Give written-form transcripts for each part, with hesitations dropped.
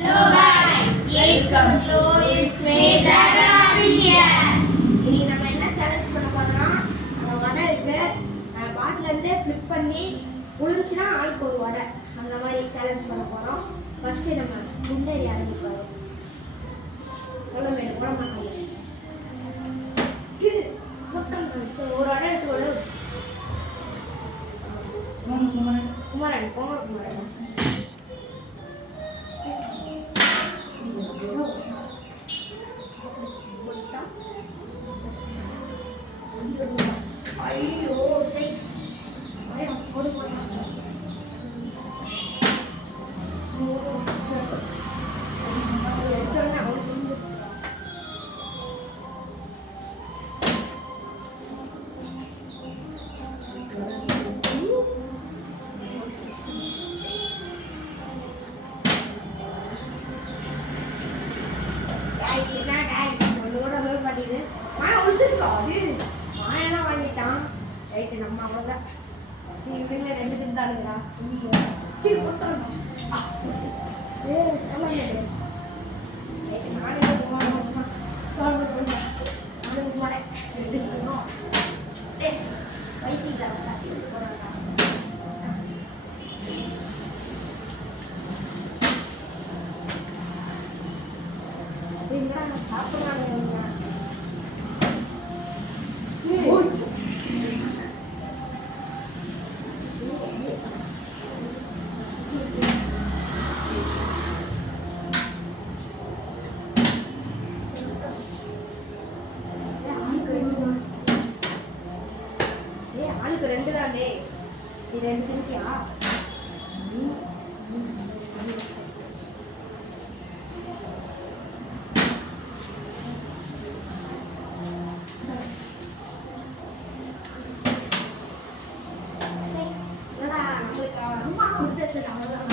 Hello guys, welcome to It's Me Dragon Official. இன்னைக்கு நம்ம என்ன சேலஞ்ச் பண்ண போறோம்னா வடை இருக்கு பாட்டில இருந்து ஃபிளிப் பண்ணி புளிஞ்சினா ஆளுக்கு ஒரு வடை அந்த மாதிரி சேலஞ்ச் பண்ண போறோம். ஃபர்ஸ்ட் நம்ம முன்னேறி ஆரம்பிக்கிறோம். சொல்ல வேண்டிய போட மாட்டாங்க. ஒரு வடை எடுத்து ஒரு குமாரன் போங்க குமாரன். ஐயோ சரி போடு போடலாம். நம்ம அவ்வளோதான் இவங்க ரெண்டு பேர் தானுங்களா சாப்பிடுறாங்க. ஆளுக்கு ரெண்டு தானே, நீ ரெண்டு தின்னியா? அம்மா கொடுத்து வச்சது அவ்வளோதான்.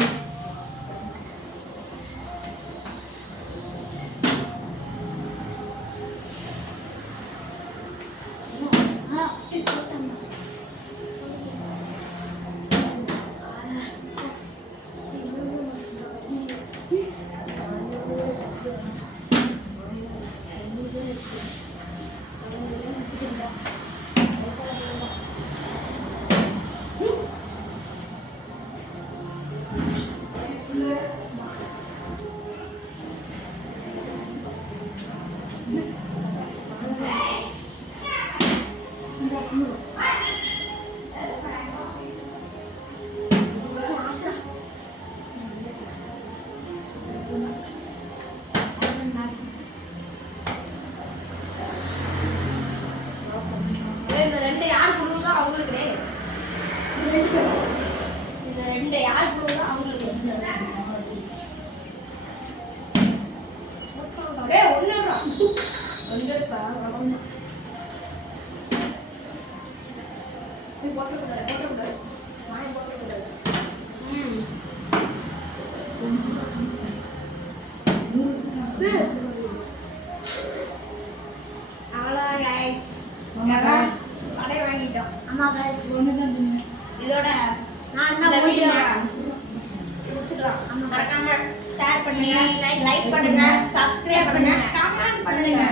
இதோட இந்த வீடியோ மறக்காம ஷேர் பண்ணுங்க, லைக் பண்ணுங்க, சப்ஸ்கிரைப் பண்ணுங்க, கமெண்ட் பண்ணுங்க.